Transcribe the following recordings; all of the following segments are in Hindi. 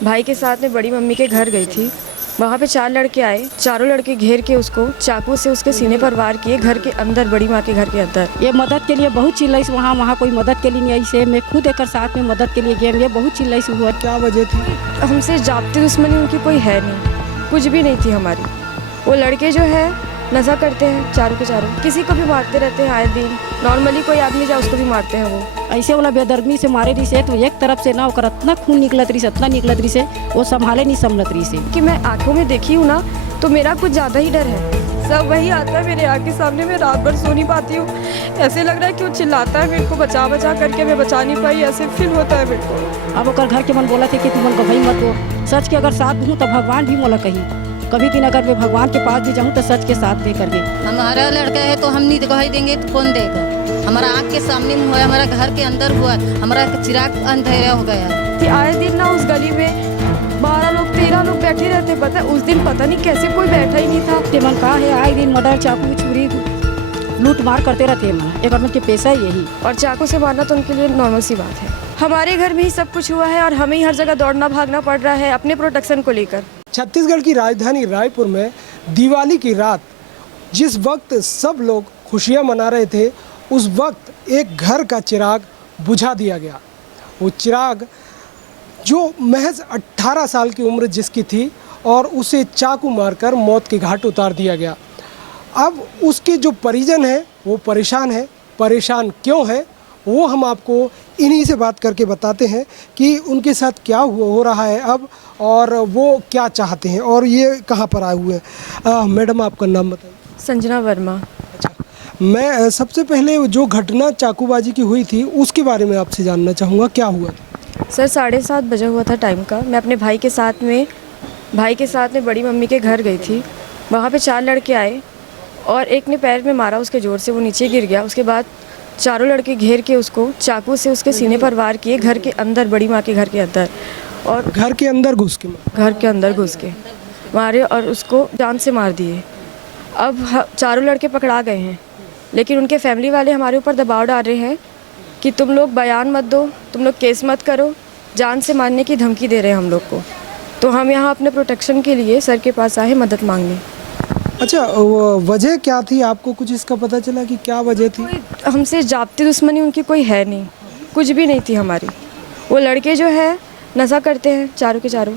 भाई के साथ में बड़ी मम्मी के घर गई थी। वहाँ पे 4 लड़के आए, चारों लड़के घेर के उसको चाकू से उसके सीने पर वार किए, घर के अंदर, बड़ी माँ के घर के अंदर। ये मदद के लिए बहुत चिल्लाई, वहाँ कोई मदद के लिए नहीं आई से। मैं खुद एक साथ में मदद के लिए गए, ये बहुत चिल्लाई से हुआ। क्या वजह थी? हमसे जाती दुश्मनी उनकी कोई है नहीं, कुछ भी नहीं थी हमारी। वो लड़के जो है नशा करते हैं, चारों के चारों, किसी को भी मारते रहते हैं आए दिन। नॉर्मली कोई आदमी जाए उसको भी मारते हैं वो। ऐसे वाला बेदर्मी से मारे रही से, तो एक तरफ से ना होकर इतना खून निकलत रही से, इतना निकलत रही से, वो संभाले नहीं संभलत रही से। कि मैं आंखों में देखी हूँ ना, तो मेरा कुछ ज़्यादा ही डर है। सब वही आता है मेरे आँख के सामने, मैं रात भर सो नहीं पाती हूँ। ऐसे लग रहा है कि वो चिल्लाता है मेरे को, बचा बचा करके मैं बचा नहीं पाई, ऐसे फील होता है मेरे को। अब ओकर घर के मन बोला थे कि तुमन गवाही मत दो। सच के अगर साथ दूँ तो भगवान भी मोला कही, कभी दिन अगर मैं भगवान के पास भी जाऊँ तो सच के साथ दे करके। हमारा लड़का है तो हम नहीं गवाही देंगे तो कौन देगा? हमारा आँख के सामने हुआ है, हमारा घर के अंदर हुआ है, हमारा चिराग अंधेरा हो गया। कि आए दिन ना उस गली में 12 लोग 13 लोग बैठे रहते। पता है उस दिन पता नहीं कैसे कोई बैठा ही नहीं था। ते मन कहा है आए दिन मर्डर, चाकू, छुरी, लूट मार करते रहते हैं। एक मन के पैसा ही यही, और चाकू से मारना तो उनके लिए नॉर्मल सी बात है। हमारे घर में ही सब कुछ हुआ है और हमें ही हर जगह दौड़ना भागना पड़ रहा है अपने प्रोटेक्शन को लेकर। छत्तीसगढ़ की राजधानी रायपुर में दिवाली की रात जिस वक्त सब लोग खुशियां मना रहे थे, उस वक्त एक घर का चिराग बुझा दिया गया। वो चिराग जो महज 18 साल की उम्र जिसकी थी, और उसे चाकू मारकर मौत के घाट उतार दिया गया। अब उसके जो परिजन हैं वो परेशान हैं। परेशान क्यों हैं वो हम आपको इन्हीं से बात करके बताते हैं कि उनके साथ क्या हो रहा है अब, और वो क्या चाहते हैं, और ये कहाँ पर आए हुए हैं। मैडम आपका नाम बताइए। संजना वर्मा। अच्छा, मैं सबसे पहले जो घटना चाकूबाजी की हुई थी उसके बारे में आपसे जानना चाहूँगा, क्या हुआ था? सर 7:30 बजा हुआ था टाइम का। मैं अपने भाई के साथ में बड़ी मम्मी के घर गई थी। वहाँ पे 4 लड़के आए और एक ने पैर में मारा उसके ज़ोर से, वो नीचे गिर गया। उसके बाद चारों लड़के घेर के उसको चाकू से उसके सीने पर वार किए, घर के अंदर, बड़ी माँ के घर के अंदर। और घर के अंदर घुस के? घर के अंदर घुस के मारे और उसको जान से मार दिए। अब चारों लड़के पकड़ा गए हैं, लेकिन उनके फैमिली वाले हमारे ऊपर दबाव डाल रहे हैं कि तुम लोग बयान मत दो, तुम लोग केस मत करो, जान से मारने की धमकी दे रहे हैं हम लोग को। तो हम यहाँ अपने प्रोटेक्शन के लिए सर के पास आए मदद मांगने। अच्छा, वजह क्या थी? आपको कुछ इसका पता चला कि क्या वजह थी? हमसे जाती दुश्मनी उनकी कोई है नहीं, कुछ भी नहीं थी हमारी। वो लड़के जो है नशा करते हैं चारों के चारों,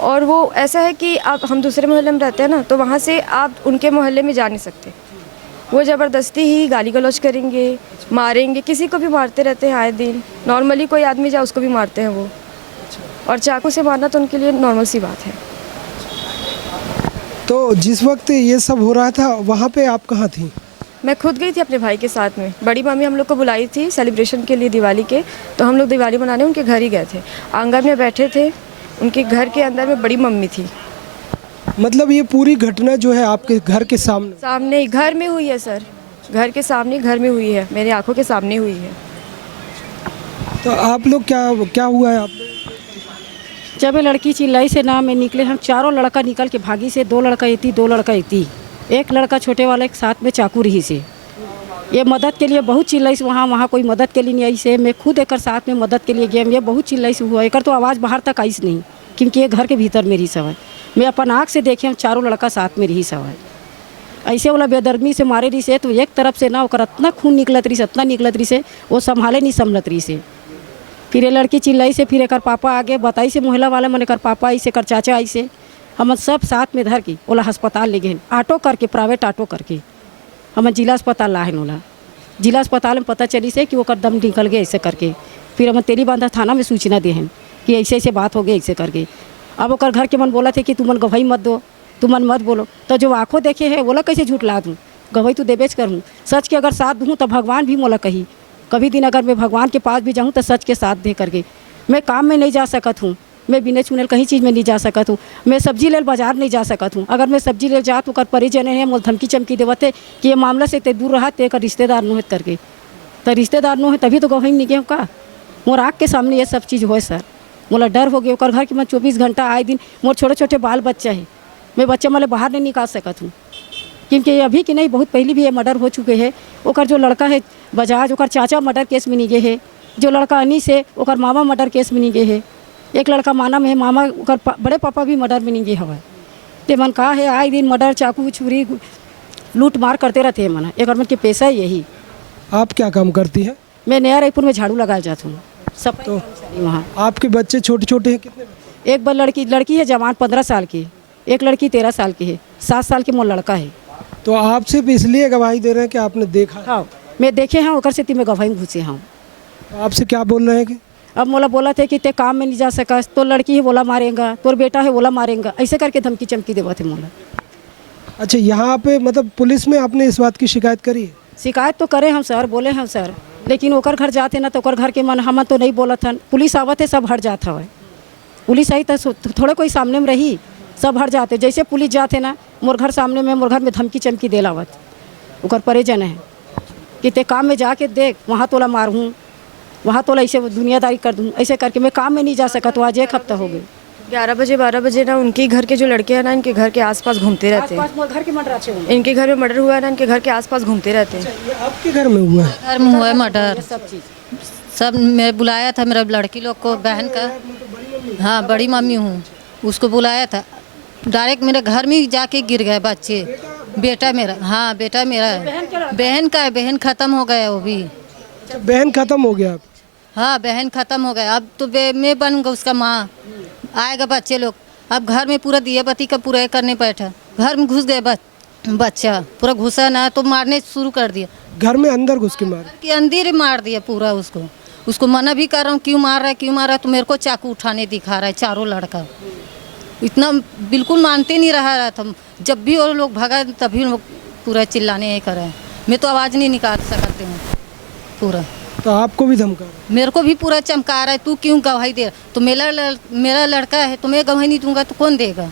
और वो ऐसा है कि आप, हम दूसरे मोहल्ले में रहते हैं ना, तो वहाँ से आप उनके मोहल्ले में जा नहीं सकते। वो ज़बरदस्ती ही गाली गलौज करेंगे, मारेंगे, किसी को भी मारते रहते हैं आए दिन। नॉर्मली कोई आदमी जाए उसको भी मारते हैं वो, और चाकू से मारना तो उनके लिए नॉर्मल सी बात है। तो जिस वक्त ये सब हो रहा था वहाँ पे आप कहाँ थी? मैं खुद गई थी अपने भाई के साथ में। बड़ी मम्मी हम लोग को बुलाई थी सेलिब्रेशन के लिए दिवाली के, तो हम लोग दिवाली मनाने उनके घर ही गए थे। आंगन में बैठे थे, उनके घर के अंदर में बड़ी मम्मी थी। मतलब ये पूरी घटना जो है आपके घर के सामने ही घर में हुई है सर, घर के सामने घर में हुई है, मेरी आंखों के सामने हुई है। तो आप लोग क्या हुआ है? आप जब ये लड़की चिल्लाई से ना मैं निकले, हम चारों लड़का निकल के भागी से, 2 लड़का इती, 2 लड़का इती, एक लड़का छोटे वाला एक साथ में चाकू रही से। ये मदद के लिए बहुत चिल्लाई से, वहाँ कोई मदद के लिए नहीं आई से। मैं खुद एक साथ में मदद के लिए गए, ये बहुत चिल्लाई से हुआ। एक तो आवाज़ बाहर तक आई नहीं, क्योंकि ये घर के भीतर मेरी सवाल, मैं अपन आँख से देखे हम चारों लड़का साथ में रही सवाल। ऐसे वाला बेदर्मी से मारे रही से, तो एक तरफ से ना होकर इतना खून निकलत रही से, इतना निकलत रही से, वो संभाले नहीं संभलत रही से। फिर ये लड़की चिल्लाई से, फिर एक पापा आगे बताई से, मोहल्ला वाले मन कर पापा ऐसे कर चाचा ऐसे, हम सब साथ में धर के ओला अस्पताल ले गए, ऑटो करके, प्राइवेट ऑटो करके हम जिला अस्पताल लाए। ओला जिला अस्पताल में पता चली से कि वो कर दम निकल गए ऐसे करके। फिर हम तेरी बांधा थाना में सूचना दे हैं कि ऐसे ऐसे बात हो गई ऐसे करके। अब ओकर घर के मन बोला थे कि तुमन गवाही मत दो, तुमन मत बोलो। तो जो आँखों देखे है बोला कैसे झूठ ला दूँ, गवाही तो देबेच करूँ। सच के अगर साथ दूँ तो भगवान भी मोला कही, कभी दिन अगर मैं भगवान के पास भी जाऊँ तो सच के साथ दे करके। मैं काम में नहीं जा सकत हूँ, मैं बिना चुनल कहीं चीज़ में नहीं जा सकत हूँ। मैं सब्जी ले बाजार नहीं जा सकत हूँ। अगर मैं सब्जी ले जा तो कर परिजन है मोल धमकी चमकी देवते कि ये मामला से ते दूर रहा, ते कर रिश्तेदार नो करके। तो रिश्तेदार नो है तभी तो गवाही नहीं गए का। मोर आँख के सामने ये सब चीज़ हो सर, मोला डर हो गया। और घर के मैं 24 घंटा आए दिन, मोर छोटे छोटे बाल बच्चा है, मैं बच्चे वाले बाहर नहीं निकाल सकत हूँ, क्योंकि अभी की नहीं बहुत पहले भी ये मर्डर हो चुके हैं। ओकर जो लड़का है बजाज, ओकर चाचा मर्डर केस में नहीं गए है। जो लड़का अनीस है ओकर मामा मर्डर केस में नहीं गए है। एक लड़का माना में है, मामा बड़े पापा भी मर्डर में नहीं गए हवा ते मन कहा है आए दिन मर्डर चाकू छुरी लूट मार करते रहते हैं मना। एक के पेशा है यही। आप क्या काम करती हैं? मैं नया रायपुर में झाड़ू लगाया जाता हूँ सब तो वहाँ। आपके बच्चे छोटे छोटे हैं? कितने? एक बार लड़की है जवान 15 साल की, एक लड़की 13 साल की है, 7 साल के मोर लड़का है। तो आप सिर्फ इसलिए गवाही दे रहे हैं कि आपने देखा है? हाँ मैं देखे हैं ओकर से मैं गवाही घुसे हूँ। तो आपसे क्या बोल रहे हैं कि अब मोला बोला थे कि ते काम में नहीं जा सका, तो लड़की है बोला मारेगा, तोर बेटा है बोला मारेगा, ऐसे करके धमकी चमकी देवा थे मोला। अच्छा, यहाँ पे मतलब पुलिस में आपने इस बात की शिकायत करी है? शिकायत तो करे हम सर, बोले हम सर, लेकिन ओकर घर जाते ना तो ओकर घर के मन हम तो नहीं बोला था। पुलिस आवत है सब हट जाता है, पुलिस आई तो थोड़े कोई सामने में रही सब हट जाते। जैसे पुलिस जाते ना मोर घर सामने में, मोर घर में धमकी चमकी देलावत ओकर परिजन है कि ते काम में जाके देख, वहाँ तोला मारूँ, वहाँ तोला ऐसे दुनियादारी कर दूँ, ऐसे करके मैं काम में नहीं जा सका। तो आज 1 हफ्ता हो गए। 11 बजे 12 बजे ना उनके घर के जो लड़के हैं ना, इनके घर के आसपास घूमते रहते हैं। आसपास घर के मर्डर अच्छे होंगे। इनके घर में मर्डर हुआ है ना, इनके घर के आसपास घूमते रहते हैं। ये आपके घर में हुआ है? घर में हुआ है मर्डर। सब चीज़ सब मैं बुलाया था मेरा लड़की लोग को, बहन का। हाँ बड़ी मम्मी हूँ, उसको बुलाया था। डायरेक्ट मेरे घर में ही जाके गिर गए बच्चे। बेटा मेरा, हाँ बेटा मेरा है। बहन का है, बहन ख़त्म हो गया वो भी। अच्छा, बहन खत्म हो गया? हाँ बहन ख़त्म हो गया। अब तो मैं बनूंगा उसका माँ। आएगा बच्चे लोग। अब घर में पूरा दिया बत्ती का पूरा करने बैठा, घर में घुस गए बच्चा पूरा घुसा ना तो मारने शुरू कर दिया। घर में अंदर घुस के मारे? कि अंदर ही मार दिया पूरा उसको मना भी कर रहा हूँ क्यों मार रहा है क्यों मार रहा है, तो मेरे को चाकू उठाने दिखा रहा है। चारों लड़का इतना बिल्कुल मानते नहीं रहा था। जब भी वो लोग भगा तभी लोग पूरा चिल्लाने ही कर रहे हैं। मैं तो आवाज़ नहीं निकाल सकते हूँ पूरा। तो आपको भी धमका रहा है? मेरे को भी पूरा चमका रहा है, तू क्यों गवाही दे रहा? तो मेरा लड़का है तो मैं गवाही नहीं दूंगा तो कौन देगा?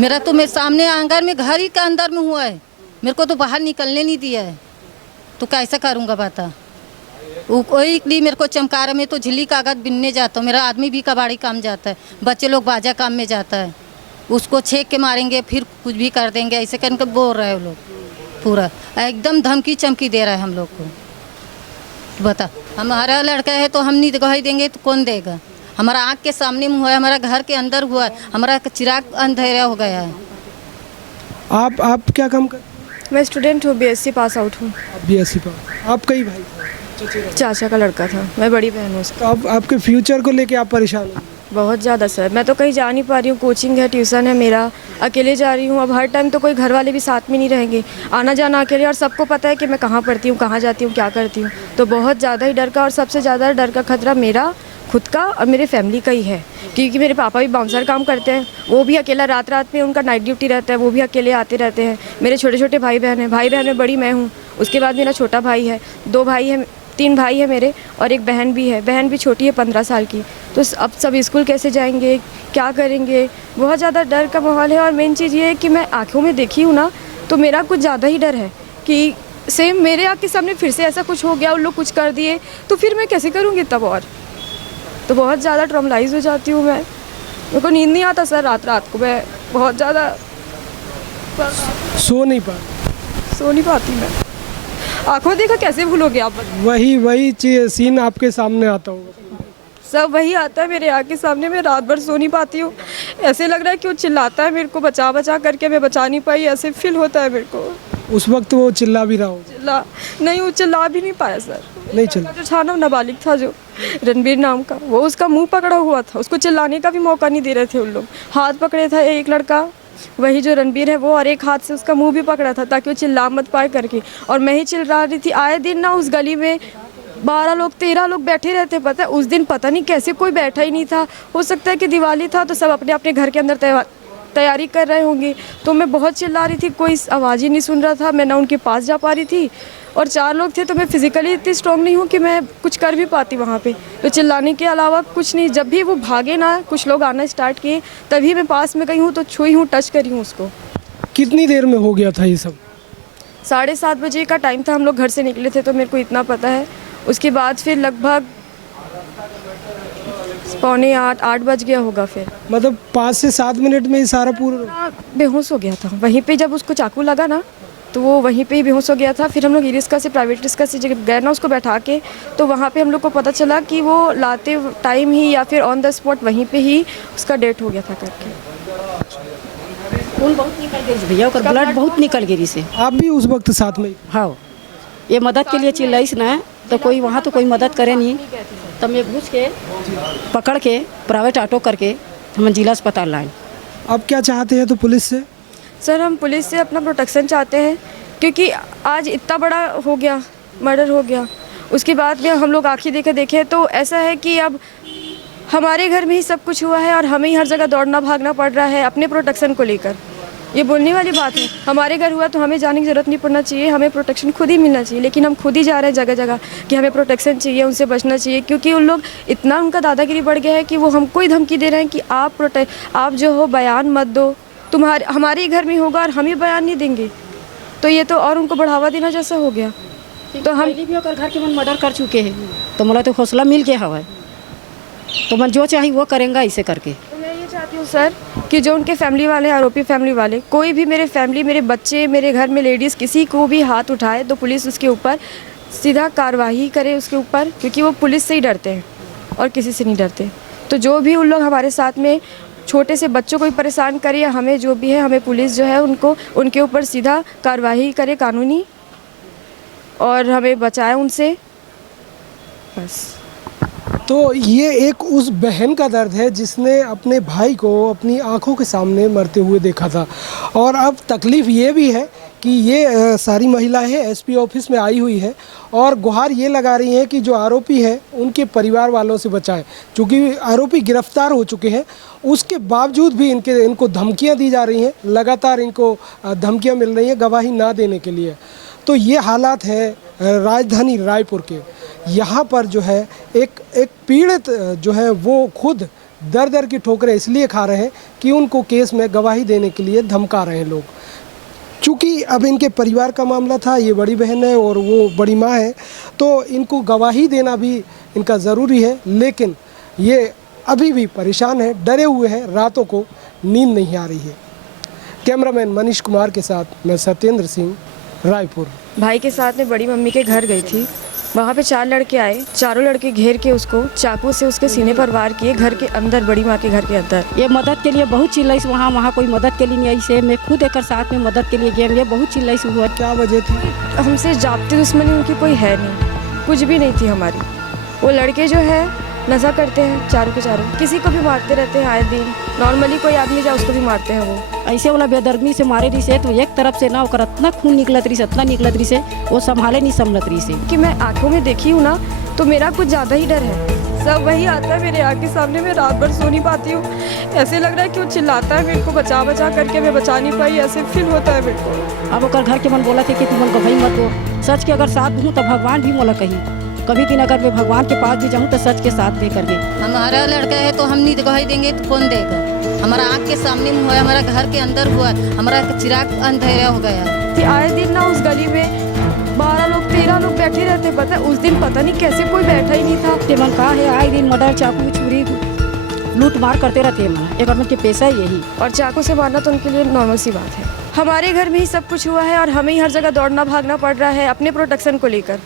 मेरा तो मेरे सामने आंगन में, घर ही के अंदर में हुआ है। मेरे को तो बाहर निकलने नहीं दिया है, तो कैसा करूँगा बता? कोई नहीं मेरे को चमका रहा। मैं तो झिल्ली कागज बिनने जाता हूँ, मेरा आदमी भी कबाड़ी काम जाता है, बच्चे लोग बाजा काम में जाता है। उसको छेक के मारेंगे फिर कुछ भी कर देंगे, ऐसे करके बोल रहे हैं वो लोग। पूरा एकदम धमकी चमकी दे रहा है हम लोग को। बता, हमारा लड़का है तो हम नहीं गवाही देंगे तो कौन देगा? हमारा आँख के सामने में हुआ है, हमारा घर के अंदर हुआ है, हमारा चिराग अंधेरा हो गया है। आप क्या काम कर? मैं स्टूडेंट हूँ, BSc पास आउट हूँ। BSc पास। आपका ही भाई था? चाचा का लड़का था, मैं बड़ी बहन हूँ उसकी। तो अब आपके फ्यूचर को लेके आप परेशान हो? बहुत ज़्यादा सर, मैं तो कहीं जा नहीं पा रही हूँ। कोचिंग है, ट्यूशन है मेरा, अकेले जा रही हूँ। अब हर टाइम तो कोई घर वाले भी साथ में नहीं रहेंगे, आना जाना अकेले। और सबको पता है कि मैं कहाँ पढ़ती हूँ, कहाँ जाती हूँ, क्या करती हूँ। तो बहुत ज़्यादा ही डर का, और सबसे ज़्यादा डर का खतरा मेरा खुद का और मेरे फैमिली का ही है। क्योंकि मेरे पापा भी बाउंसर काम करते हैं, वो भी अकेला रात में उनका नाइट ड्यूटी रहता है, वो भी अकेले आते रहते हैं। मेरे छोटे छोटे भाई बहन हैं, भाई बहन में बड़ी मैं हूँ, उसके बाद मेरा छोटा भाई है, 2 भाई हैं, 3 भाई है मेरे, और एक बहन भी है। बहन भी छोटी है 15 साल की। तो अब सब स्कूल कैसे जाएंगे, क्या करेंगे? बहुत ज़्यादा डर का माहौल है। और मेन चीज़ ये है कि मैं आँखों में देखी हूँ ना, तो मेरा कुछ ज़्यादा ही डर है कि सेम मेरे आँख के सामने फिर से ऐसा कुछ हो गया, उन लोग कुछ कर दिए तो फिर मैं कैसे करूँगी तब? और तो बहुत ज़्यादा ट्रॉमलाइज हो जाती हूँ मैं। मेरे को नींद नहीं आता सर, रात को मैं बहुत ज़्यादा सो नहीं पाती मैं। आँखों देखा कैसे भूलोगे आप? वही सीन आपके सामने आता होगा? सब वही आता है मेरे आँख के सामने। मैं रात भर सो नहीं पाती हूँ। ऐसे लग रहा है कि वो चिल्लाता है मेरे को, बचा बचा करके मैं बचा नहीं पाई, ऐसे फील होता है मेरे को। उस वक्त वो चिल्ला भी रहा हो? नहीं, वो चिल्ला भी नहीं पाया सर। नहीं चिल्ला? जो था ना, नाबालिग था जो रणबीर नाम का, वो उसका मुंह पकड़ा हुआ था, उसको चिल्लाने का भी मौका नहीं दे रहे थे उन लोग। हाथ पकड़े था एक लड़का, वही जो रणबीर है वो, और एक हाथ से उसका मुंह भी पकड़ा था ताकि वो चिल्ला मत पाए करके। और मैं ही चिल्ला रही थी। आए दिन ना उस गली में 12 लोग 13 लोग बैठे रहते। पता है उस दिन पता नहीं कैसे कोई बैठा ही नहीं था। हो सकता है कि दिवाली था तो सब अपने अपने घर के अंदर तैयारी कर रहे होंगे। तो मैं बहुत चिल्ला रही थी, कोई आवाज़ ही नहीं सुन रहा था। मैं ना उनके पास जा पा रही थी, और 4 लोग थे तो मैं फिज़िकली इतनी स्ट्रॉन्ग नहीं हूँ कि मैं कुछ कर भी पाती वहाँ पे। तो चिल्लाने के अलावा कुछ नहीं। जब भी वो भागे ना, कुछ लोग आना स्टार्ट किए, तभी मैं पास में गई हूँ तो छुई हूँ, टच करी हूँ उसको। कितनी देर में हो गया था ये सब? 7:30 बजे का टाइम था, हम लोग घर से निकले थे तो मेरे को इतना पता है। उसके बाद फिर लगभग 7:45-8 बज गया होगा। फिर मतलब 5 से 7 मिनट में ये सारा पूरा? बेहोश हो गया था वहीं पे। जब उसको चाकू लगा ना तो वो वहीं पे ही बेहोश हो गया था। फिर हम लोग ई रिक्शा से, प्राइवेट रिक्शा से जब गए ना उसको बैठा के, तो वहाँ पे हम लोग को पता चला कि वो लाते टाइम ही या फिर ऑन द स्पॉट वहीं पे ही उसका डेथ हो गया था करके। खून बहुत निकल गई भैया, ओकर ब्लड बहुत निकल गई से। आप भी उस वक्त साथ में? हाँ, ये मदद के लिए चिल्लाइस ना, तो कोई वहाँ तो कोई मदद करे नहीं, तब मैं घुस के पकड़ के प्राइवेट ऑटो करके हम जिला अस्पताल लाए। अब क्या चाहते हैं तो पुलिस से? सर हम पुलिस से अपना प्रोटेक्शन चाहते हैं, क्योंकि आज इतना बड़ा हो गया, मर्डर हो गया, उसके बाद में हम लोग आँखें देखे तो ऐसा है कि अब हमारे घर में ही सब कुछ हुआ है और हमें ही हर जगह दौड़ना भागना पड़ रहा है अपने प्रोटेक्शन को लेकर। ये बोलने वाली बात है, हमारे घर हुआ तो हमें जाने की ज़रूरत नहीं पड़ना चाहिए, हमें प्रोटेक्शन खुद ही मिलना चाहिए, लेकिन हम खुद ही जा रहे हैं जगह जगह कि हमें प्रोटेक्शन चाहिए, उनसे बचना चाहिए, क्योंकि उन लोग इतना उनका दादागिरी बढ़ गया है कि वो हमको ही धमकी दे रहे हैं कि आप जो हो बयान मत दो, हमारे ही घर में होगा और हम ही बयान नहीं देंगे। तो ये तो और उनको बढ़ावा देना जैसा हो गया। तो हम पहले भी होकर घर के मन मर्डर कर चुके हैं, तो मला तो हौसला मिल गया हवा, तो मन जो चाहिए वो करेंगे ऐसे करके। तो मैं ये चाहती हूँ सर कि जो उनके फैमिली वाले, आरोपी फैमिली वाले, कोई भी मेरे फैमिली, मेरे बच्चे, मेरे घर में लेडीज़, किसी को भी हाथ उठाए तो पुलिस उसके ऊपर सीधा कार्रवाई करे उसके ऊपर, क्योंकि वो पुलिस से ही डरते हैं और किसी से नहीं डरते। तो जो भी उन लोग हमारे साथ में छोटे से बच्चों को भी परेशान करे या हमें जो भी है, हमें पुलिस जो है उनके ऊपर सीधा कार्रवाई करे कानूनी, और हमें बचाए उनसे, बस। तो ये एक उस बहन का दर्द है जिसने अपने भाई को अपनी आंखों के सामने मरते हुए देखा था, और अब तकलीफ़ ये भी है कि ये सारी महिलाएं एसपी ऑफिस में आई हुई है और गुहार ये लगा रही हैं कि जो आरोपी है उनके परिवार वालों से बचाएं, क्योंकि आरोपी गिरफ्तार हो चुके हैं, उसके बावजूद भी इनको धमकियां दी जा रही हैं, लगातार इनको धमकियां मिल रही हैं गवाही ना देने के लिए। तो ये हालात है राजधानी रायपुर के। यहाँ पर जो है एक पीड़ित जो है वो खुद दर दर की ठोकरें इसलिए खा रहे हैं कि उनको केस में गवाही देने के लिए धमका रहे हैं लोग। चूँकि अब इनके परिवार का मामला था, ये बड़ी बहन है और वो बड़ी माँ है, तो इनको गवाही देना भी इनका ज़रूरी है, लेकिन ये अभी भी परेशान है, डरे हुए हैं, रातों को नींद नहीं आ रही है। कैमरामैन मनीष कुमार के साथ मैं सत्येंद्र सिंह, रायपुर। भाई के साथ में बड़ी मम्मी के घर गई थी, वहाँ पे 4 लड़के आए, चारों लड़के घेर के उसको चाकू से उसके सीने पर वार किए, घर के अंदर, बड़ी माँ के घर के अंदर। ये मदद के लिए बहुत चिल्लाई, वहाँ कोई मदद के लिए नहीं आई से, मैं खुद एक साथ में मदद के लिए गया, ये बहुत चिल्लाई हुआ। क्या वजह थी? हमसे जाती दुश्मनी उनकी कोई है नहीं, कुछ भी नहीं थी हमारी। वो लड़के जो है नशा करते हैं, चारों के चारों, किसी को भी मारते रहते हैं आए दिन, नॉर्मली कोई आदमी जाए उसको भी मारते हैं वो। ऐसे वाला बेदर्मी से मारे रही से, तो एक तरफ से ना होकर इतना खून निकलत रही से, इतना निकलत रही से, वो संभाले नहीं संभलत रही से। कि मैं आंखों में देखी हूँ ना, तो मेरा कुछ ज़्यादा ही डर है। सब वही आता है मेरे आँख के सामने, मैं रात भर सो नहीं पाती हूँ, ऐसे लग रहा है कि वो चिल्लाता है मेरे को, बचा बचा करके मैं बचा नहीं पाई, ऐसे फील होता है मेरे को। अब ओकर घर के मन बोला थे कि तुम को भाई मत दो, सच के अगर साथ दूँ तो भगवान भी मोला कही, कभी दिन अगर मैं भगवान के पास भी जाऊँ तो सच के साथ दे करके। हमारा लड़का है तो हम नहीं गवाही देंगे तो कौन देगा? हमारा आँख के सामने में हुआ है, हमारा घर के अंदर हुआ है, हमारा चिराग अंधेरा हो गया है। कि आए दिन ना उस गली में 12 लोग 13 लोग बैठे रहते, पता उस दिन पता नहीं कैसे कोई बैठा ही नहीं था। ते मन कहा है आए दिन मर्डर, चाकू, छुरी, लूट मार करते रहते हैं मन, एक मन के पैसा है यही। और चाकू से मारना तो उनके लिए नॉर्मल सी बात है। हमारे घर में ही सब कुछ हुआ है और हमें ही हर जगह दौड़ना भागना पड़ रहा है अपने प्रोटेक्शन को लेकर।